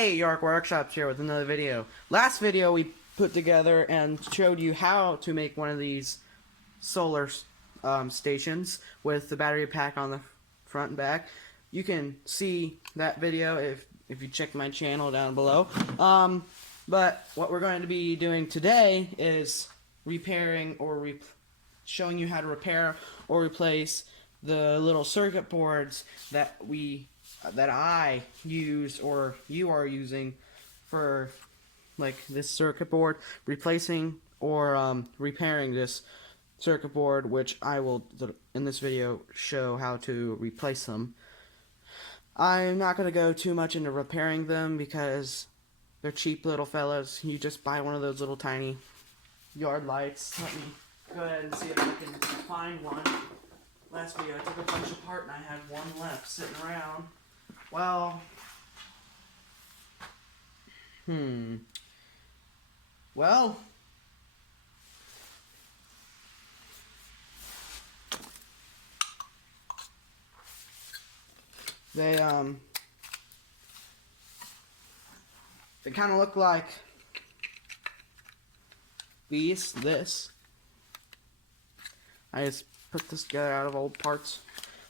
Hey, York Workshops here with another video. Last video we put together and showed you how to make one of these solar stations with the battery pack on the front and back. You can see that video if you check my channel down below. But what we're going to be doing today is repairing or showing you how to repair or replace the little circuit boards that I use or you are using for like this circuit board, replacing or repairing this circuit board, which I will in this video show how to replace them. I'm not going to go too much into repairing them because they're cheap little fellas. You just buy one of those little tiny yard lights. Let me go ahead and see if I can find one. Last video I took a bunch apart and I had one left sitting around. Well, they kind of look like this. I just put this together out of old parts.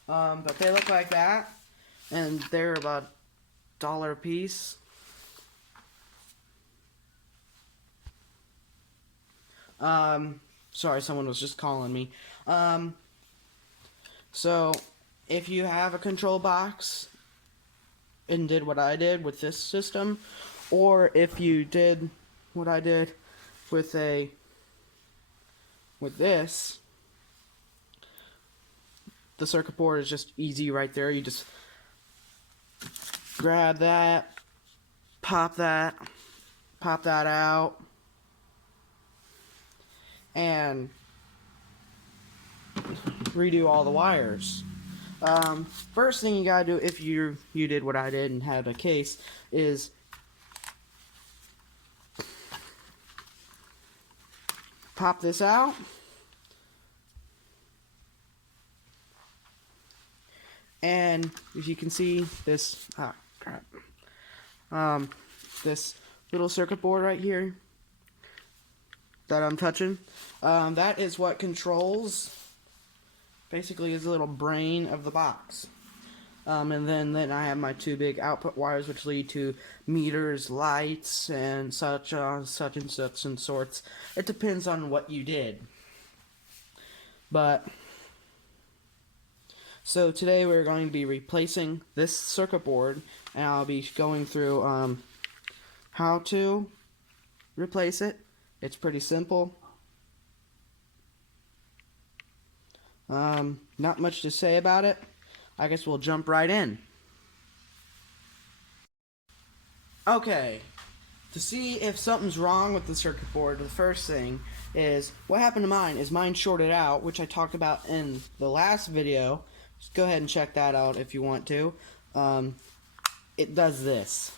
But they look like that, and they're about $1 a piece. Sorry, someone was just calling me. So if you have a control box and did what I did with this system, or if you did what I did with this, the circuit board is just easy right there. You just grab that, pop that out, and redo all the wires. First thing you gotta do if you did what I did and had a case is pop this out. And if you can see this, this little circuit board right here that I'm touching, that is what controls, basically is the little brain of the box. And then I have my two big output wires which lead to meters, lights, and such and sorts. It depends on what you did. But so today we're going to be replacing this circuit board, and I'll be going through how to replace it. It's pretty simple. Not much to say about it. I guess we'll jump right in. Okay, to see if something's wrong with the circuit board, the first thing is, what happened to mine is mine shorted out, which I talked about in the last video. Just go ahead and check that out if you want to. It does this.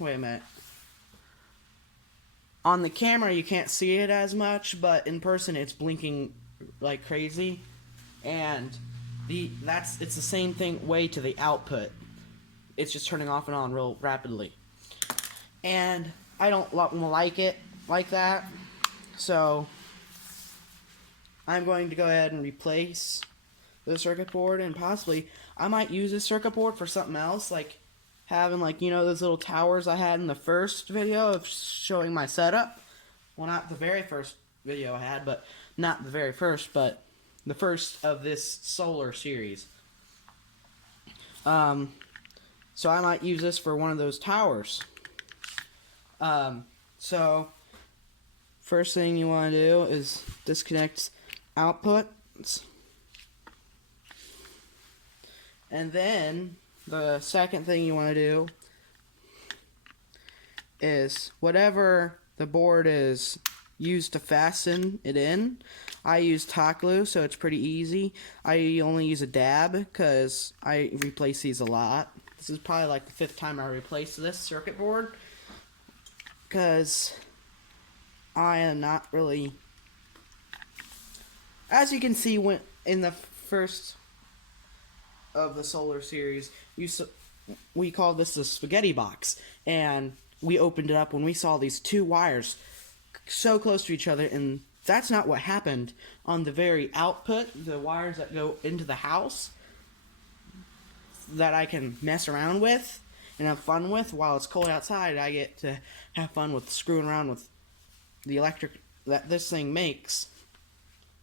Wait a minute. On the camera you can't see it as much, but in person it's blinking like crazy. And it's the same thing way to the output. It's just turning off and on real rapidly. And I don't like it like that. So I'm going to go ahead and replace the circuit board, and possibly I might use this circuit board for something else, like having, like, you know, those little towers I had in the first video of showing my setup. Well, not the very first video I had, but not the very first, but the first of this solar series. So I might use this for one of those towers. So first thing you want to do is disconnect outputs, and then the second thing you want to do is whatever the board is used to fasten it in. I use tack glue, so it's pretty easy. I only use a dab because I replace these a lot. This is probably like the 5th time I replaced this circuit board, because I am not really, as you can see, when in the first of the solar series, we call this the spaghetti box, and we opened it up when we saw these two wires so close to each other, and that's not what happened on the very output, the wires that go into the house that I can mess around with and have fun with while it's cold outside. I get to have fun with screwing around with the electric that this thing makes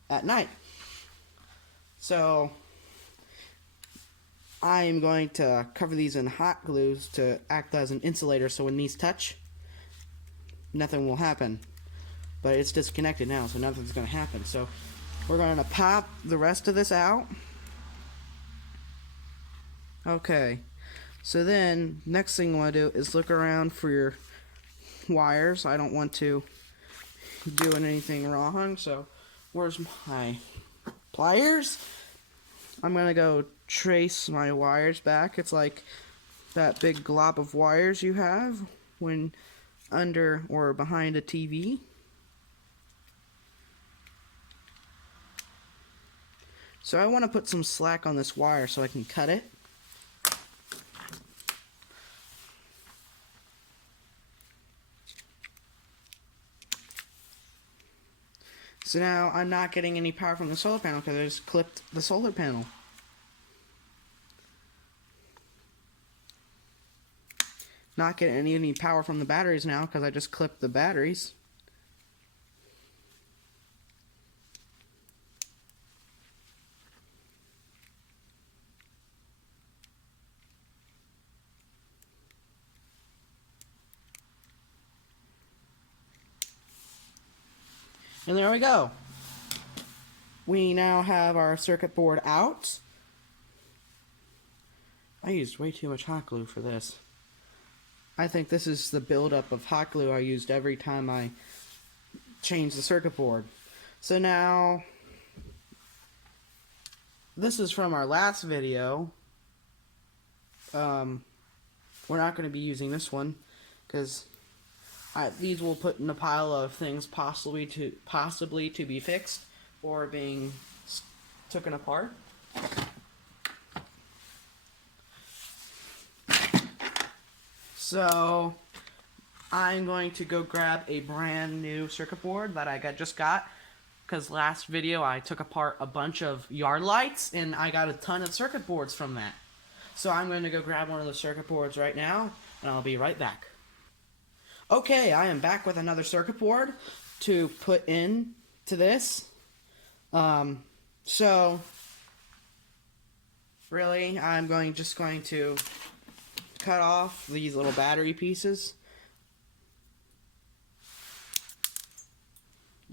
at night. So I'm going to cover these in hot glues to act as an insulator, so when these touch, nothing will happen. But it's disconnected now, so nothing's going to happen. So we're going to pop the rest of this out. Okay, so then next thing you want to do is look around for your wires. I don't want to do anything wrong, so where's my pliers? I'm going to go trace my wires back. It's like that big glob of wires you have when under or behind a TV. So I want to put some slack on this wire so I can cut it. So now I'm not getting any power from the solar panel because I just clipped the solar panel. Not getting any power from the batteries now because I just clipped the batteries. And there we go. We now have our circuit board out. I used way too much hot glue for this. I think this is the buildup of hot glue I used every time I changed the circuit board. So now, this is from our last video. We're not going to be using this one because these will put in a pile of things possibly to be fixed or being taken apart. So I'm going to go grab a brand new circuit board that I just got, because last video I took apart a bunch of yard lights and I got a ton of circuit boards from that. So I'm going to go grab one of the circuit boards right now and I'll be right back. Okay, I am back with another circuit board to put in to this. So really, I'm just going to cut off these little battery pieces.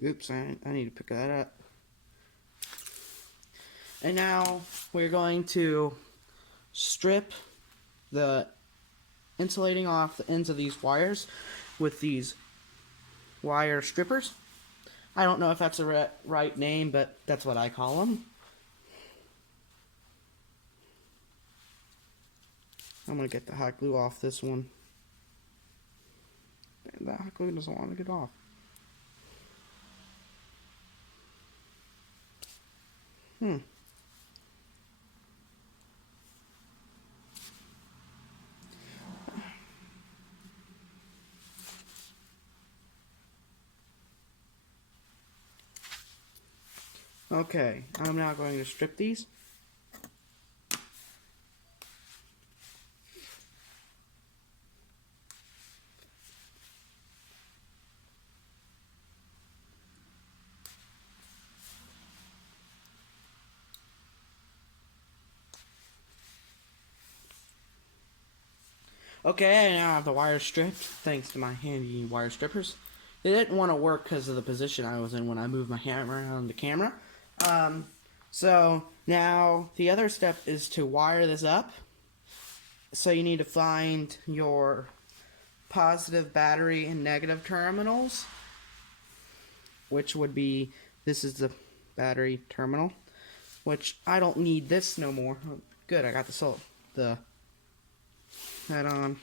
Oops, I need to pick that up. And now we're going to strip the insulating off the ends of these wires with these wire strippers. I don't know if that's the right name, but that's what I call them. I'm going to get the hot glue off this one. That hot glue doesn't want to get off. Okay, I'm now going to strip these. Okay, I now have the wire stripped, thanks to my handy wire strippers. They didn't want to work because of the position I was in when I moved my hand around the camera. So now the other step is to wire this up. So you need to find your positive battery and negative terminals, which would be, this is the battery terminal, which I don't need this no more. Good, I got the head on.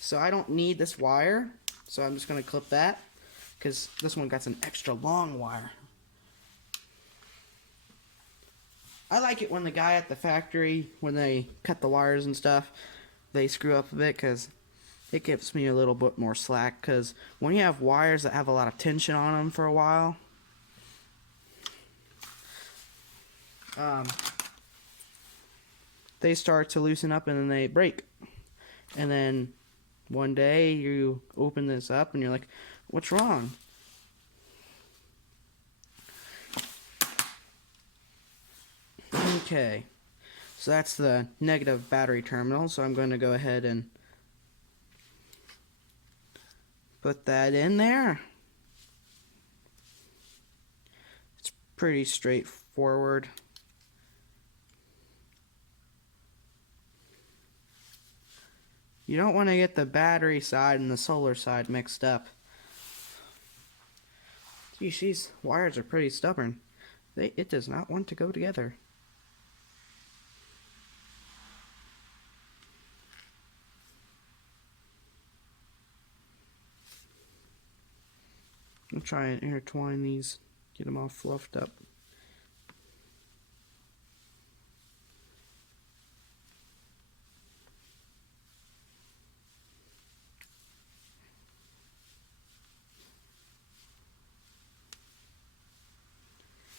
So I don't need this wire, so I'm just going to clip that, because this one got an extra long wire. I like it when the guy at the factory, when they cut the wires and stuff, they screw up a bit because it gives me a little bit more slack, because when you have wires that have a lot of tension on them for a while, they start to loosen up and then they break. And then one day you open this up and you're like, what's wrong? Okay, so that's the negative battery terminal, so I'm going to go ahead and put that in there. It's pretty straightforward. You don't want to get the battery side and the solar side mixed up. Geez, these wires are pretty stubborn. It does not want to go together. I'll try and intertwine these, get them all fluffed up.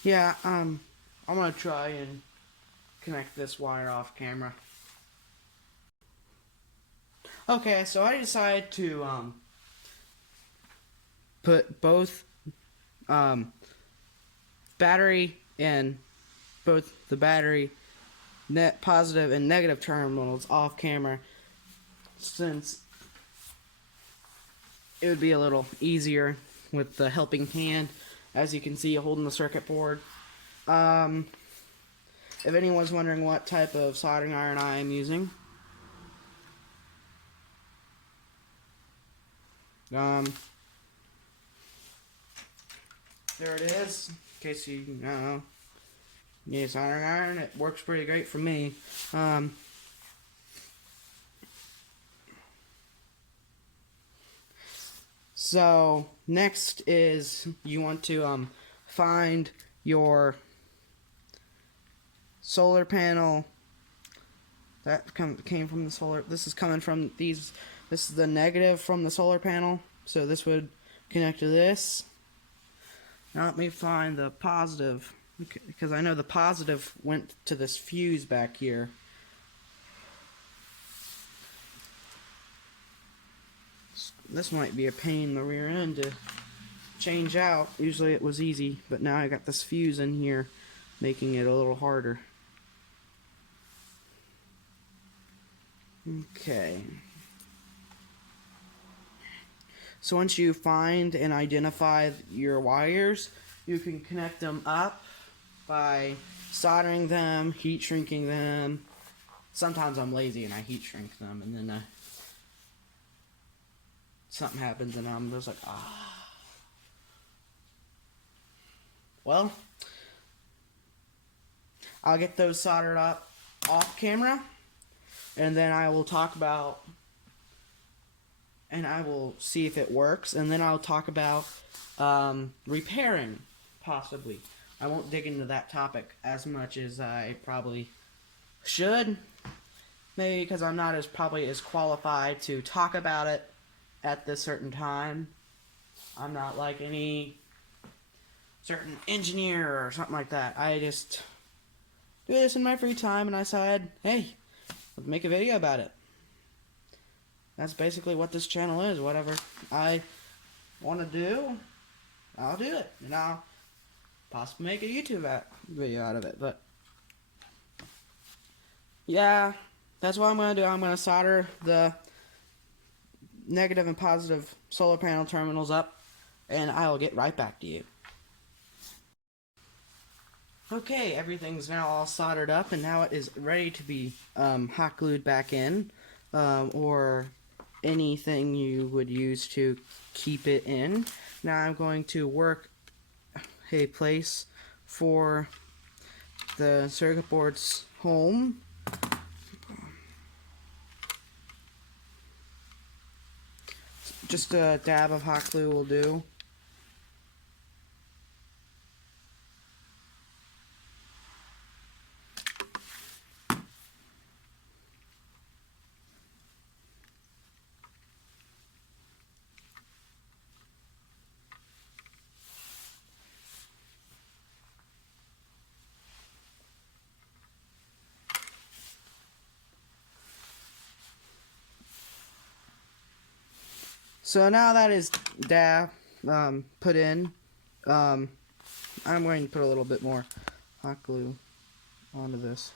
Yeah, I'm gonna try and connect this wire off camera. Okay, so I decided to put both battery and both the battery net positive and negative terminals off camera, since it would be a little easier with the helping hand, as you can see holding the circuit board. If anyone's wondering what type of soldering iron I am using, there it is, in case you don't know. Yeah, soldering iron, it works pretty great for me. So next is you want to find your solar panel that came from the solar. This is coming from these. This is the negative from the solar panel, so this would connect to this. Now let me find the positive, because I know the positive went to this fuse back here. This might be a pain in the rear end to change out. Usually it was easy, but now I got this fuse in here, making it a little harder. Okay. So once you find and identify your wires, you can connect them up by soldering them, heat shrinking them. Sometimes I'm lazy and I heat shrink them, and then something happens and I'm just like, ah. Well, I'll get those soldered up off camera, and then I will talk about, and I will see if it works, and then I'll talk about repairing, possibly. I won't dig into that topic as much as I probably should, maybe because I'm not probably as qualified to talk about it at this certain time. I'm not like any certain engineer or something like that. I just do this in my free time, and I said, hey, let's make a video about it. That's basically what this channel is. Whatever I want to do, I'll do it, and I'll possibly make a YouTube video out of it. But yeah, that's what I'm going to do. I'm going to solder the negative and positive solar panel terminals up, and I'll get right back to you. Okay, everything's now all soldered up, and now it is ready to be hot glued back in, or anything you would use to keep it in. Now I'm going to work a place for the circuit board's home. Just a dab of hot glue will do. So now that is put in, I'm going to put a little bit more hot glue onto this.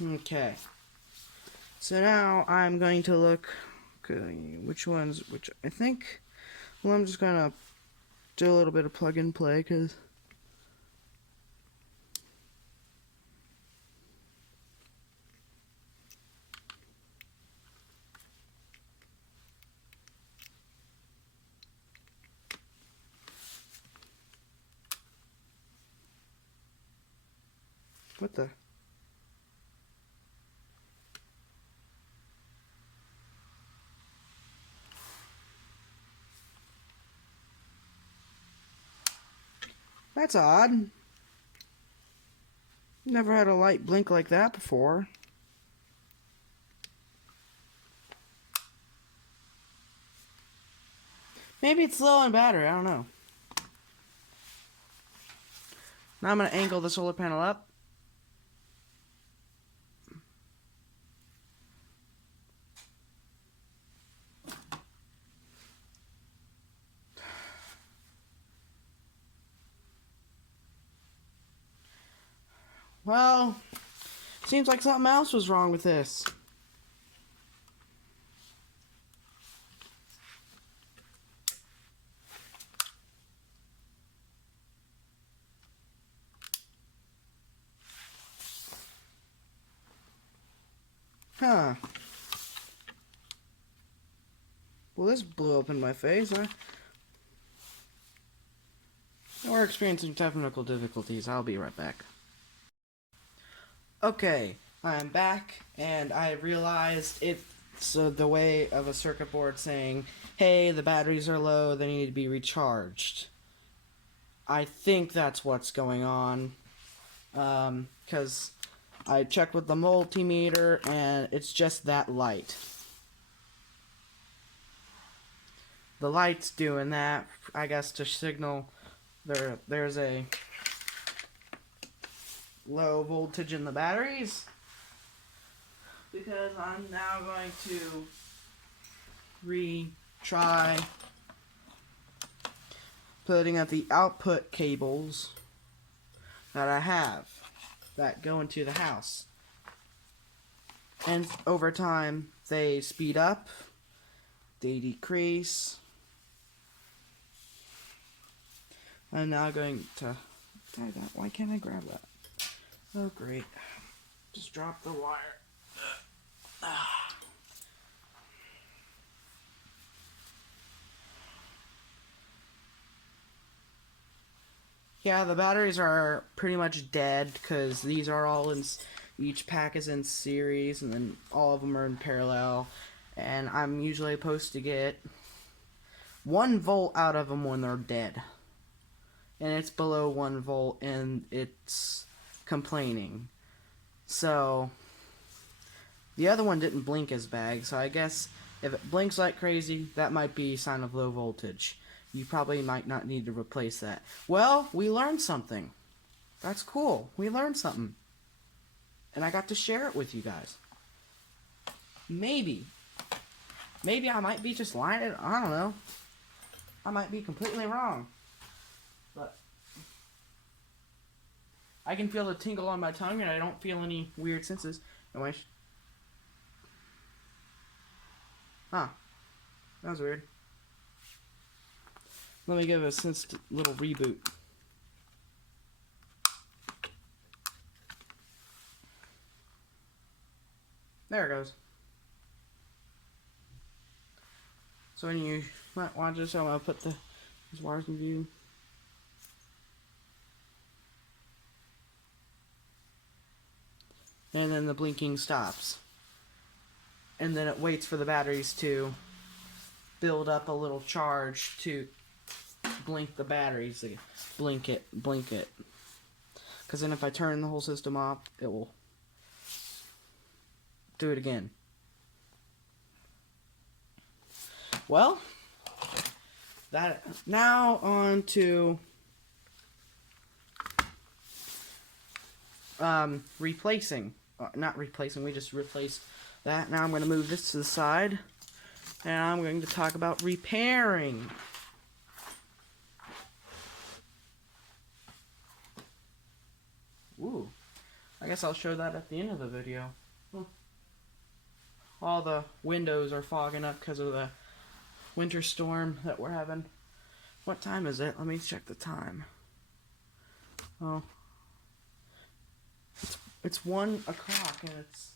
Okay. So now I'm going to look, okay, which I think, well, I'm just going to do a little bit of plug and play, because what the? That's odd. Never had a light blink like that before. Maybe it's low on battery, I don't know. Now I'm going to angle the solar panel up. Well, seems like something else was wrong with this. Huh. Well, this blew up in my face. We're experiencing technical difficulties. I'll be right back. Okay, I'm back, and I realized it's the way of a circuit board saying, hey, the batteries are low, they need to be recharged. I think that's what's going on, because I checked with the multimeter, and it's just that light. The light's doing that, I guess, to signal there's a low voltage in the batteries, because I'm now going to retry putting up the output cables that I have that go into the house, and over time they speed up, they decrease. I'm now going to tie that. Why can't I grab that? Oh, great. Just drop the wire. Yeah, the batteries are pretty much dead, because these are all in, each pack is in series, and then all of them are in parallel, and I'm usually supposed to get 1 volt out of them when they're dead. And it's below 1 volt, and it's complaining. So the other one didn't blink as bad, so I guess if it blinks like crazy, that might be a sign of low voltage. You probably might not need to replace that. Well, we learned something. That's cool. We learned something. And I got to share it with you guys. Maybe I might be just lying. I don't know. I might be completely wrong. But I can feel the tingle on my tongue, and I don't feel any weird senses. Huh. That was weird. Let me give it a little reboot. There it goes. So when you might watch this, I'm going to put these wires in view. And then the blinking stops. And then it waits for the batteries to build up a little charge to blink the batteries. Blink it. Because then if I turn the whole system off, it will do it again. Well, now on to replacing. Not replacing, we just replaced that. Now I'm going to move this to the side. And I'm going to talk about repairing. Ooh. I guess I'll show that at the end of the video. All the windows are fogging up because of the winter storm that we're having. What time is it? Let me check the time. Oh. It's 1 o'clock and it's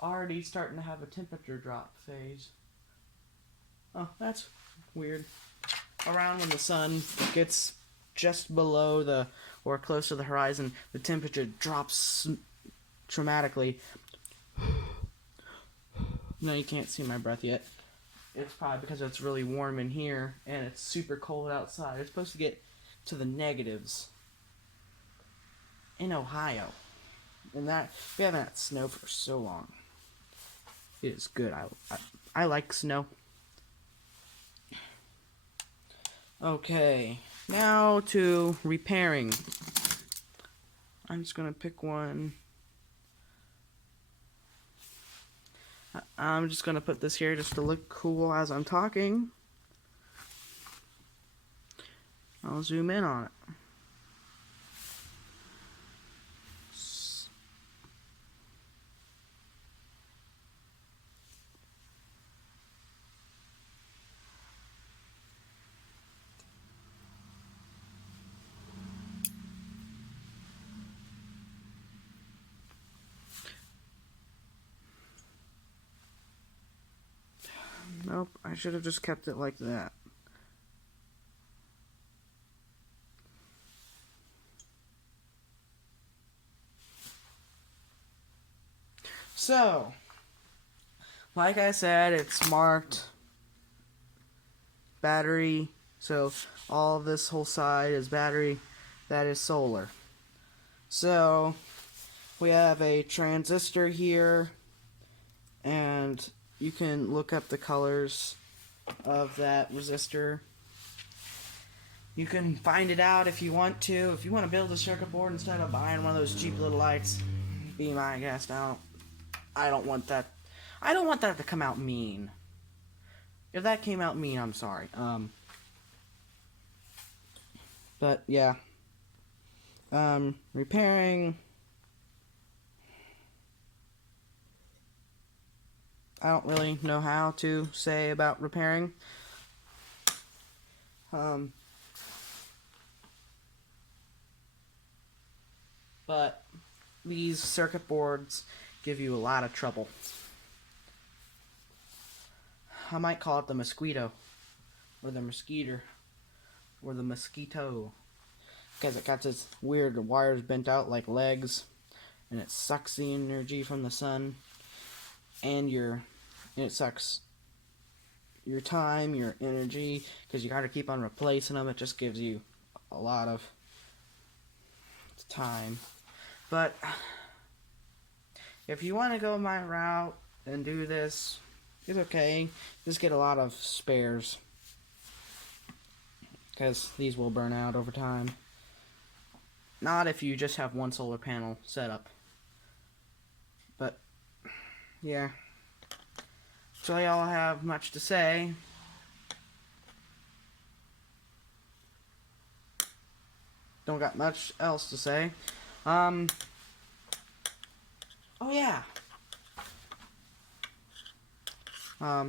already starting to have a temperature drop phase. Oh, that's weird. Around when the sun gets just below the, or close to the horizon, the temperature drops dramatically. No, you can't see my breath yet. It's probably because it's really warm in here and it's super cold outside. It's supposed to get to the negatives in Ohio. And that, we haven't had snow for so long. It is good. I like snow. Okay, now to repairing. I'm just gonna pick one. I'm just gonna put this here just to look cool as I'm talking. I'll zoom in on it. Nope, I should have just kept it like that. So, like I said, it's marked battery. So, all of this whole side is battery. That is solar. So, we have a transistor here. And you can look up the colors of that resistor. You can find it out if you want to. If you want to build a circuit board instead of buying one of those cheap little lights, be my guest. I don't want that. I don't want that to come out mean. If that came out mean, I'm sorry. But yeah. Repairing. I don't really know how to say about repairing. But these circuit boards give you a lot of trouble. I might call it the mosquito, or the mosquito, or the mosquito, because it got this weird wires bent out like legs, and it sucks the energy from the sun, and it sucks your time, your energy, because you got to keep on replacing them. It just gives you a lot of time. But if you want to go my route and do this, it's okay. Just get a lot of spares, because these will burn out over time. Not if you just have one solar panel set up. But yeah, that's all y'all have much to say. Don't got much else to say. Oh yeah. Let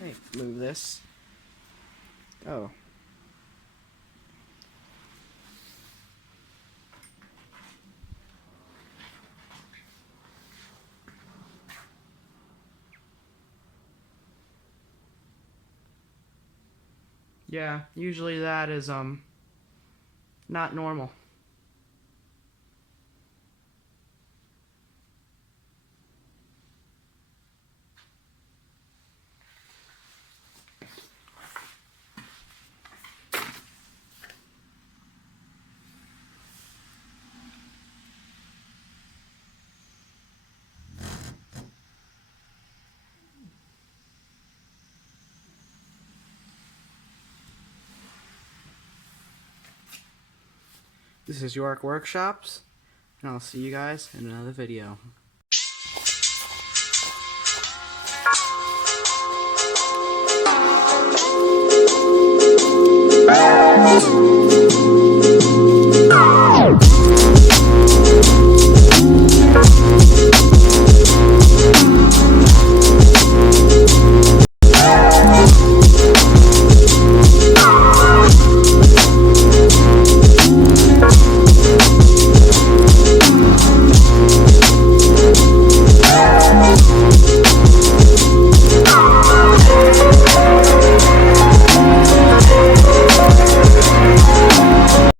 me move this. Oh. Yeah, usually that is not normal. This is York Workshops, and I'll see you guys in another video.